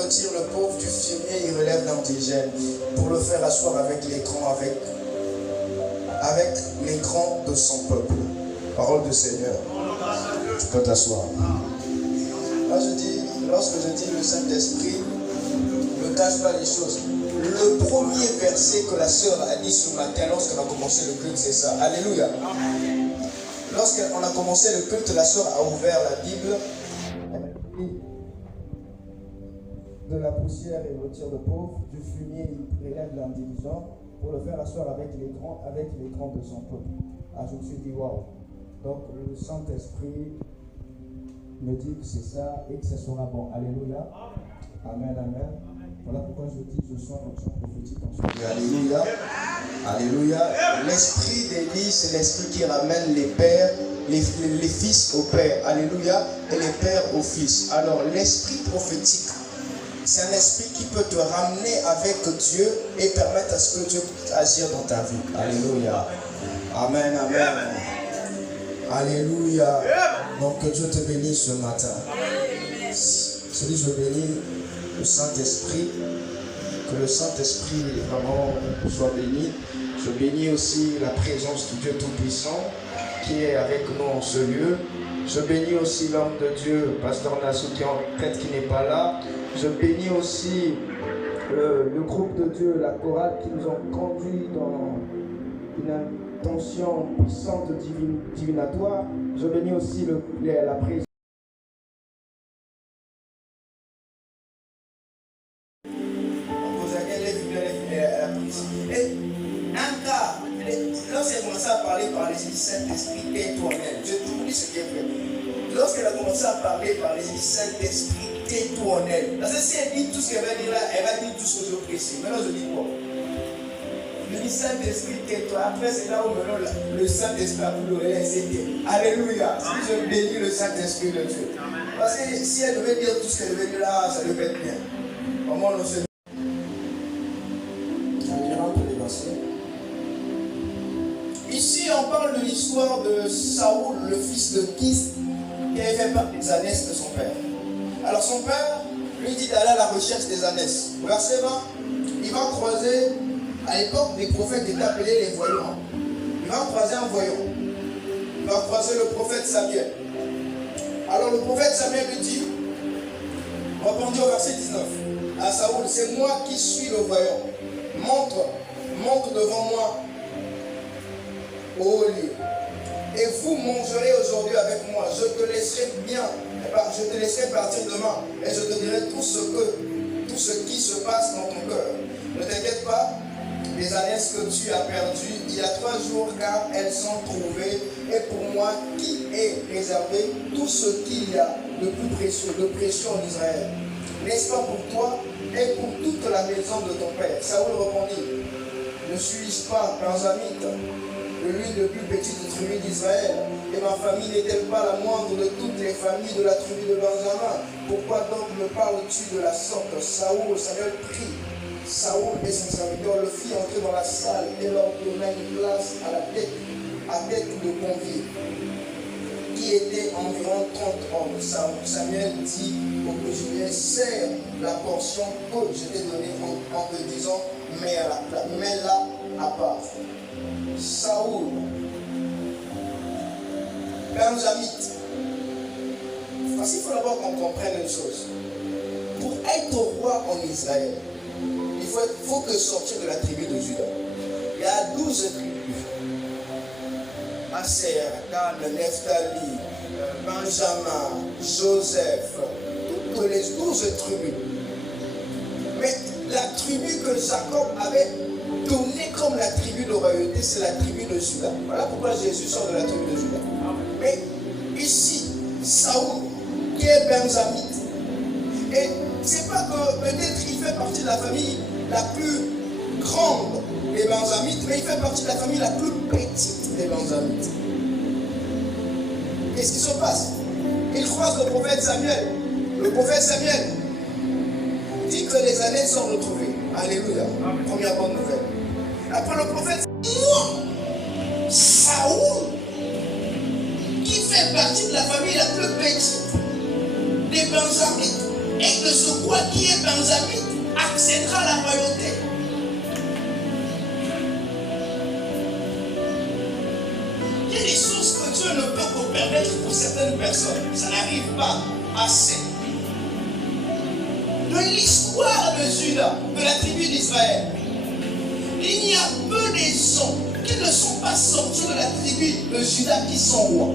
retire le pauvre du fumier, il relève l'indigène pour le faire asseoir avec les grands, avec les grands de son peuple. Parole du Seigneur. Tu peux t'asseoir. Là, lorsque je dis le Saint-Esprit, ne cache pas les choses. Le premier verset que la sœur a dit ce matin lorsqu'on a commencé le culte, c'est ça. Alléluia. Lorsqu'on a commencé le culte, la sœur a ouvert la Bible. De la poussière il retire le pauvre, du fumier il prélève l'intelligent pour le faire asseoir avec les grands de son peuple. Ah, je me suis dit waouh. Donc le Saint-Esprit me dit que c'est ça et que ce sera bon. Alléluia. Amen, amen. Voilà pourquoi je dis ce soir un chant prophétique en ce. Alléluia. Alléluia. L'esprit d'Élie, c'est l'esprit qui ramène les pères, les fils au père. Alléluia. Et les pères aux fils. Alors l'esprit prophétique, c'est un esprit qui peut te ramener avec Dieu et permettre à ce que Dieu puisse agir dans ta vie. Alléluia. Amen, amen. Alléluia. Donc que Dieu te bénisse ce matin. Je bénis le Saint-Esprit. Que le Saint-Esprit vraiment soit béni. Je bénis aussi la présence du Dieu Tout-Puissant qui est avec nous en ce lieu. Je bénis aussi l'homme de Dieu, Pasteur Nassou, qui est en retraite, qui n'est pas là. Je bénis aussi le groupe de Dieu, la chorale, qui nous ont conduits dans une intention puissante divinatoire. Je bénis aussi la présence. Et un cas, lorsqu'elle a commencé à parler par l'Esprit Saint-Esprit et toi-même, je t'oublie ce qu'elle fait. Lorsqu'elle a commencé à parler par l'Esprit Saint-Esprit, tais-toi en elle. Parce que si elle dit tout ce qu'elle va dire là, elle va dire tout ce que je précise. Maintenant, je dis quoi? Je dis Saint-Esprit, tais-toi. Après, c'est là où maintenant le Saint-Esprit a voulu relayer. Alléluia. Si je bénis le Saint-Esprit de Dieu. Parce que si elle devait dire tout ce qu'elle devait dire là, ça devait être bien. Comment on se dit? Ici, on parle de l'histoire de Saoul, le fils de Kis, qui avait fait part des ânesses de son père. Alors son père lui dit d'aller à la recherche des ânesses. Verset 20, il va croiser, à l'époque les prophètes étaient appelés les voyants. Il va croiser un voyant. Il va croiser le prophète Samuel. Alors le prophète Samuel lui dit, répondit au verset 19, à Saoul, c'est moi qui suis le voyant. Montre devant moi au haut lieu. Et vous mangerez aujourd'hui avec moi. Je te laisserai partir demain. Et je te dirai tout ce qui se passe dans ton cœur. Ne t'inquiète pas des ânesses que tu as perdues il y a 3 jours, car elles sont trouvées. Et pour moi, qui est réservé tout ce qu'il y a de plus précieux en Israël. N'est-ce pas pour toi et pour toute la maison de ton père? Saoul répondit, ne suis-je pas benjamite, l'une des plus petites tribus d'Israël, et ma famille n'est-elle pas la moindre de toutes les familles de la tribu de Benjamin? Pourquoi donc me parles-tu de la sorte? Samuel prit Saoul et son serviteur, le fit entrer dans la salle et leur donna une place à tête de convives, qui était environ 30 hommes. Samuel dit au cuisinier, serre la portion que je t'ai donnée en te disant, mets-la à part. Saoul, benjamite. Parce qu'il faut d'abord qu'on comprenne une chose. Pour être roi en Israël, il faut que sortir de la tribu de Juda. Il y a 12 tribus. Aser, Dan, Nephtali, Benjamin, Joseph, toutes les 12 tribus. Mais la tribu que Jacob avait donnée comme la tribu de royauté, c'est la tribu de Juda. Voilà pourquoi Jésus sort de la tribu de Juda. Mais ici, Saoul, qui est benjamite, et c'est pas que peut-être il fait partie de la famille la plus grande des benjamites, mais il fait partie de la famille la plus petite des benjamites. Qu'est-ce qui se passe? Il croise le prophète Samuel. Le prophète Samuel dit que les années sont retrouvées. Alléluia. Première bonne nouvelle. Après le prophète, moi, Saoul, qui fait partie de la famille la plus petite des benjamites, et que se croit qui est benjamite accédera à la royauté. Il y a des choses que Dieu ne peut pas permettre pour certaines personnes. Ça n'arrive pas assez. De l'histoire de Juda, de la tribu d'Israël, il y a peu des gens qui ne sont pas sortis de la tribu de Juda qui sont rois.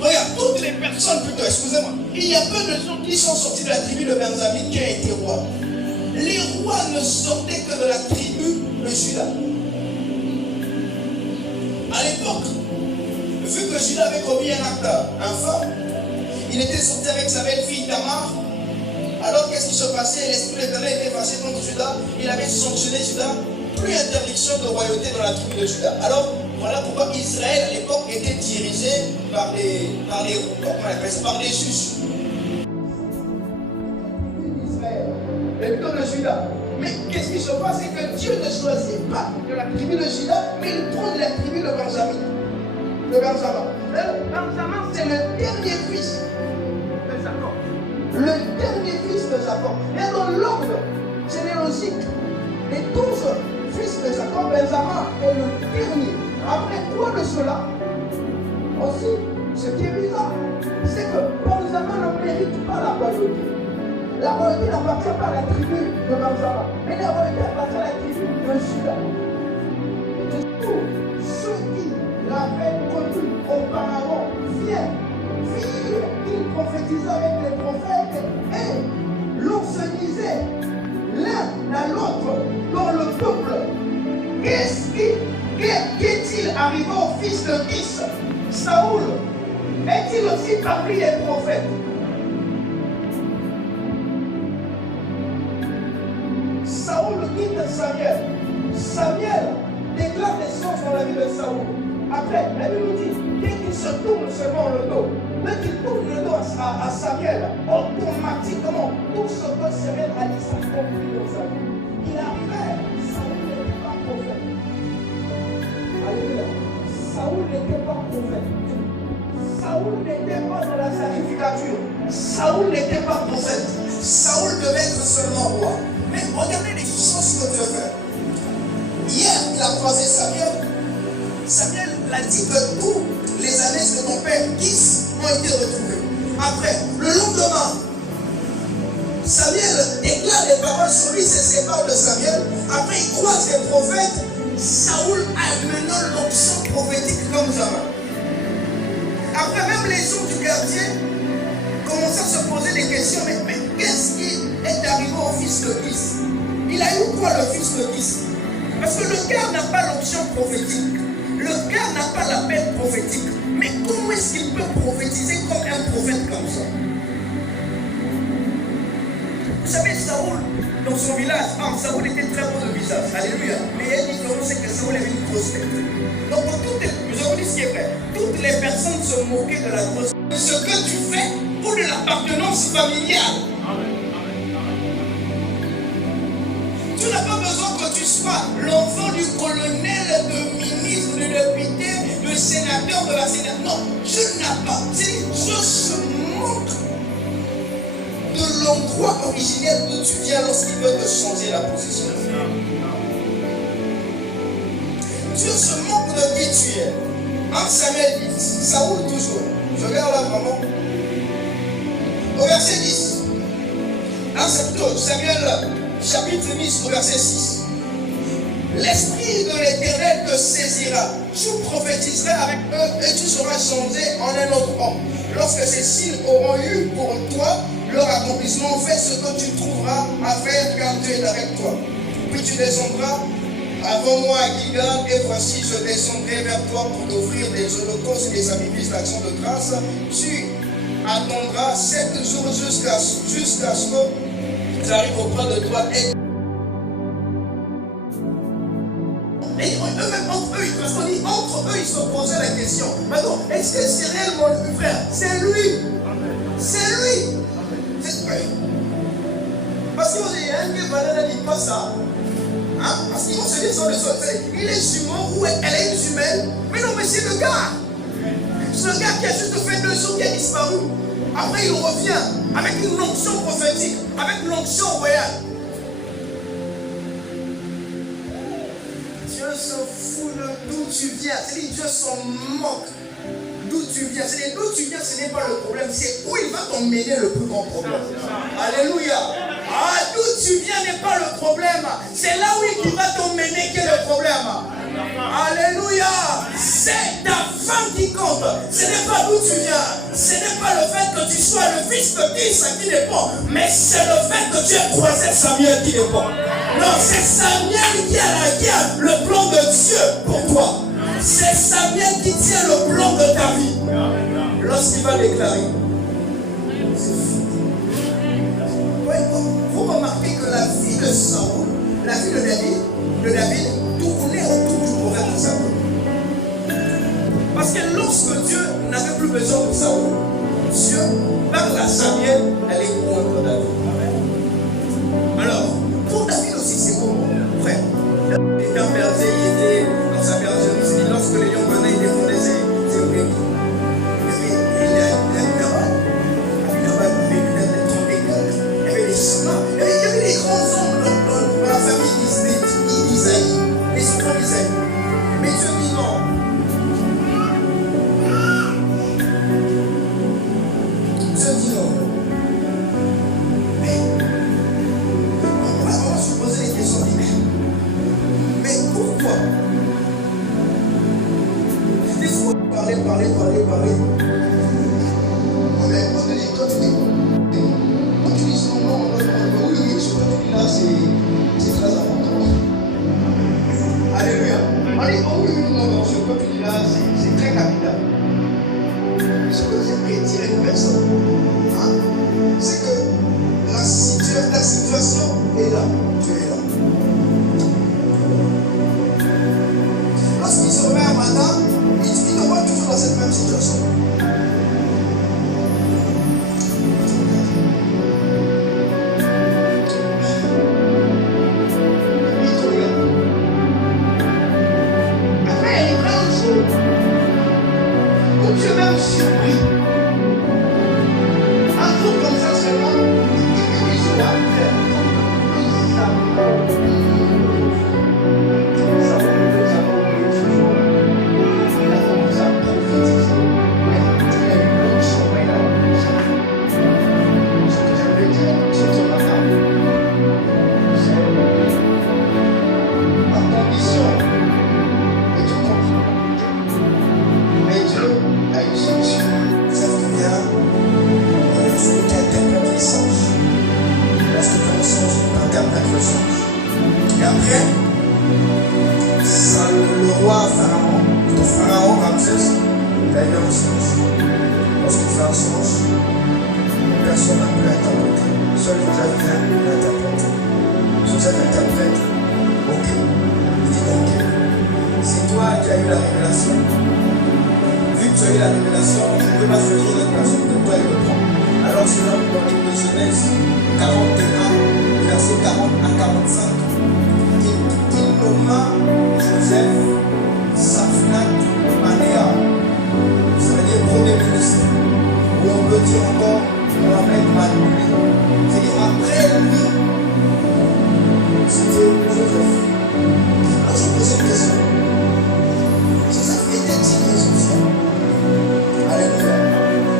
Regarde, toutes les personnes, plutôt, excusez-moi, il y a peu de gens qui sont sortis de la tribu de Benjamin qui a été roi. Les rois ne sortaient que de la tribu de Juda. À l'époque, vu que Juda avait commis un acte infâme, il était sorti avec sa belle-fille Tamar. Alors qu'est-ce qui se passait? L'Esprit de l'Éternel était fâché contre Juda. Il avait sanctionné Juda. Plus interdiction de royauté dans la tribu de Juda. Alors, voilà pourquoi Israël à l'époque était dirigé par les juges. Israël, les plutôt de Juda. Mais qu'est-ce qui se passe? C'est que Dieu ne choisit pas de la tribu de Juda, mais il prend de la tribu de Benjamin. Benjamin, c'est le dernier fils de Jacob. Le dernier fils de Jacob. Et dans l'ordre généalogique, les 12 fils de Jacob, Benjamin est le dernier. Après quoi de cela? Aussi, ce qui est bizarre, c'est que Benjamin ne mérite pas la royauté. La royauté n'appartient pas à la tribu de Benjamin, mais la royauté appartient à la tribu de Juda. Et tous ceux qui l'avaient connu auparavant virent qu'il prophétisait avec les prophètes et l'on se disait l'un à l'autre dans le peuple. Qu'est-il arrivé au fils de Kis? Saoul est-il aussi parmi les prophètes? Saoul quitte Samuel. Samuel déclare des choses dans la vie de Saoul. Après, la Bible nous dit, dès qu'il se tourne seulement le dos, dès qu'il tourne le dos à Samuel, automatiquement, tout ce que Samuel a dit s'accomplit dans sa vie. Il a fait, Saoul n'était pas prophète. Alléluia. Saoul n'était pas prophète. Saoul n'était pas dans la sacrificature. Saoul n'était pas prophète. Saoul devait être seulement roi. Mais regardez les choses que Dieu fait. Hier, il a croisé Samuel. Samuel a dit que tous les années de ton père Kis ont été retrouvés. Après, le lendemain, Samuel déclare des paroles sur lui, se sépare de Samuel. Après, il croise les prophètes. Saoul a maintenant l'option prophétique comme jamais. Après, même les gens du quartier commencent à se poser des questions. Mais qu'est-ce qui est arrivé au fils de Kis? Il a eu quoi le fils de Kis? Parce que le cœur n'a pas l'option prophétique. Le cœur n'a pas l'appel prophétique. Mais comment est-ce qu'il peut prophétiser comme un prophète comme ça? Vous savez, Saoul, dans son village, Saoul était très beau de visage. Alléluia. Mais il y a une différence, c'est que Saoul avait une grosse tête. Donc, je vous dis ce qui est vrai. Toutes les personnes se moquaient de la grosse tête. Ce que tu fais ou de l'appartenance familiale. Tu n'as pas besoin que tu sois l'enfant du colonel, de ministre, de député, de sénateur, de la sénateur. Non, je n'ai pas. Je se moque de l'endroit originel d'où tu viens lorsqu'il veut te changer la position. Dieu se moque de qui tu es. En Samuel 10, Saoul toujours. Je regarde là vraiment. Au verset 10. C'est plutôt Samuel chapitre 10 au verset 6. L'Esprit de l'Éternel te saisira. Tu prophétiseras avec eux et tu seras changé en un autre homme. Lorsque ces signes auront eu pour toi leur accomplissement, fais ce que tu trouveras à faire car Dieu est avec toi. Puis tu descendras avant moi à Gilgal et voici je descendrai vers toi pour t'offrir des holocaustes et des sacrifices d'action de grâce. Tu attendras 7 jours jusqu'à ce que j'arrive auprès de toi et eux-mêmes entre eux, parce qu'on dit entre eux, ils se posaient la question. Maintenant, est-ce que c'est réellement le frère? C'est lui. C'est lui. C'est vrai. Parce qu'il y a un qui ne dit pas ça. Hein? Parce qu'ils vont se dire sur le sol. Il est jumeau ou elle est une jumelle. Mais non, mais c'est le gars. C'est le gars qui a juste fait 2 jours qui a disparu. Après, il revient avec une onction prophétique, avec l'onction royale. Dieu se fout de d'où tu viens. C'est-à-dire, Dieu s'en moque. D'où tu viens. C'est-à-dire, d'où tu viens, ce n'est pas le problème. C'est où il va t'emmener le plus grand problème. Alléluia. Ah, d'où tu viens n'est pas le problème. C'est là où il va t'emmener qui est le problème. Alléluia. C'est ta fin qui compte. Ce n'est pas d'où tu viens. Ce n'est pas le fait que tu sois le fils de Kis qui dépend. Mais c'est le fait que tu aies croisé Samuel qui dépend. Non, c'est Samuel qui a le plan de Dieu pour toi. C'est Samuel qui tient le plan de ta vie. Lorsqu'il va déclarer. Vous remarquez que la vie de Saoul, la vie de David tournait autour du prophète de Samuel. Parce que lorsque Dieu n'avait plus besoin de Saoul, Dieu, par la Samuel, allait contre David. Alors, pour David aussi, c'est comment, frère? Il était berger, il était dans sa bergerie, lorsque les lions venaient, il défendait ses brebis. Il y avait des chemins, il y avait des grands hommes dans la famille d'Isaïe, les enfants d'Isaïe. Mais Dieu dit non. Dieu dit non. Mais on va se poser des questions. Mais pourquoi? Des fois, parler. On est donné, toi tu dis. Quand tu dis son nom, oui, ce que tu dis là, c'est très important. Alléluia. On dit, oh oui, non, ce que tu dis là, c'est très capital. Ce que j'aimerais dire à une personne, hein, c'est que la situation est là. Tu es là. Lorsqu'il se remet un matin, il te voit toujours dans cette même situation. Tu es même surpris. Un truc comme ça seulement, il se va faire. Ça va oublier toujours. Il a commencé à prophétiser. Il a eu l'onction royale. Ce que j'aimerais dire ce matin, c'est ma condition est de confiance. Mais Dieu a une solution. Ça devient celui qui interprète les songes. Lorsque tu as un songe, tu interprètes le songe. Et après, ça, le roi Pharaon Ramsès, il a eu un songe. Lorsqu'il fait un songe, personne n'a pu l'interpréter. Seul Joseph vient l'interpréter. Joseph interprète. Ok. Il dit ok. C'est toi qui as eu la révélation. Vu que tu as eu la révélation, je ne peux pas choisir une personne que toi et le prends. Alors c'est là dans le livre de Genèse 41, verset 40 à 45. Il nomma Joseph Safnat Panéa. Ça veut dire premier ministre. Ou on peut dire encore Mohamed Manouli. C'est-à-dire après lui, c'était Joseph. Alors je pose une question. Joseph était-il égyptien? Alléluia.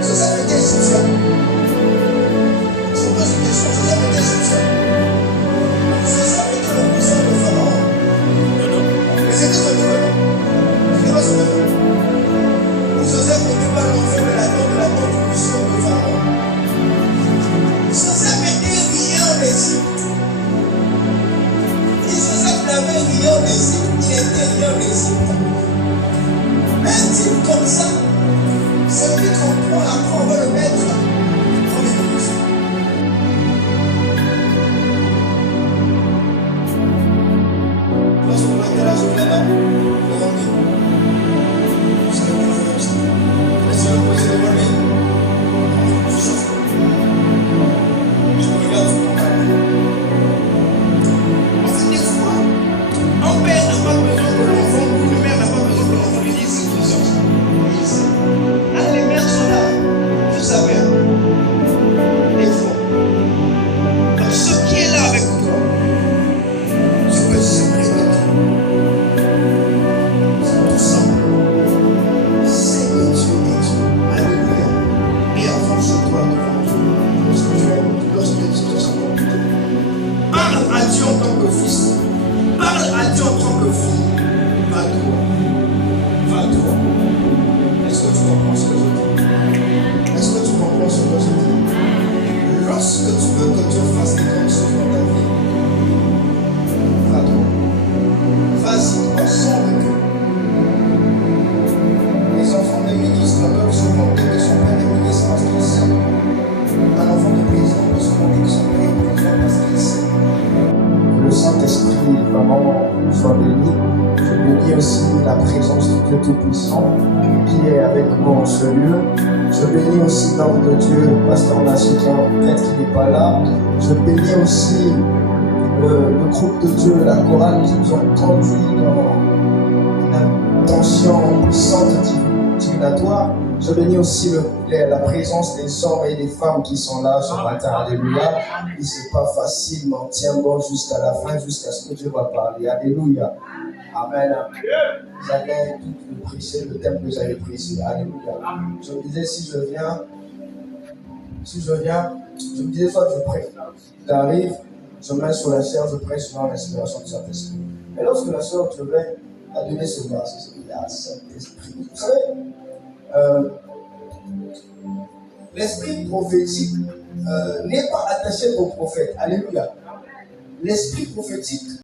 Joseph était égyptien. Je vous pose une question. Joseph était égyptien. Joseph était le cousin de Pharaon. Mais c'était son neveu. C'était pas son neveu. Joseph n'était pas l'enfant de la tante du cousin de Pharaon. Joseph était rien en Égypte. Et Joseph n'avait rien en Égypte. Il était rien en Égypte. Un type comme ça, celui qu'on prend après, on va le mettre premier ministre. Lorsqu'on va être là, je viens là, on va dire. C'est le premier ministre. Laissez-le poser devant lui. Je chauffe. Je me regarde sur mon câble. En fait, des fois, un père n'a pas besoin de l'enfant ou une mère n'a pas besoin. tant que fils. Parle à Dieu en tant que fille. Va-toi. Va-toi. Est-ce que tu comprends ce que je dis? Est-ce que tu comprends ce que je dis? Lorsque tu veux que Dieu fasse des grandes choses dans ta vie, va-toi. Vas-y, ensemble de Dieu. Les enfants des ministres peuvent se vanter que son père est ministre parce qu'il sait. Un enfant de président peut se vanter que son père est président parce qu'il sait. Que le Saint-Esprit vraiment soit béni. Je bénis aussi la présence du Dieu Tout-Puissant qui est avec moi en ce lieu. Je bénis aussi l'homme de Dieu, Pasteur Nassica, peut-être qu'il n'est pas là. Je bénis aussi le groupe de Dieu, la chorale qui nous ont conduits dans une intention puissante divinatoire. Je bénis aussi la présence des hommes et des femmes qui sont là ce matin. Alléluia. Et c'est pas facile, mais on tient bon jusqu'à la fin, jusqu'à ce que Dieu va parler. Alléluia. Amen. Vous allez tout prêcher le thème que j'avais prêché. Alléluia. Je me disais, si je viens, je me disais, soit je prêche. J'arrive, je mets sur la chair, je prêche dans l'inspiration du Saint-Esprit. Et lorsque la sœur Théobène a donné ce verset, c'est qu'il y a Saint-Esprit. Vous savez, l'esprit prophétique n'est pas attaché au prophète. Alléluia. L'esprit prophétique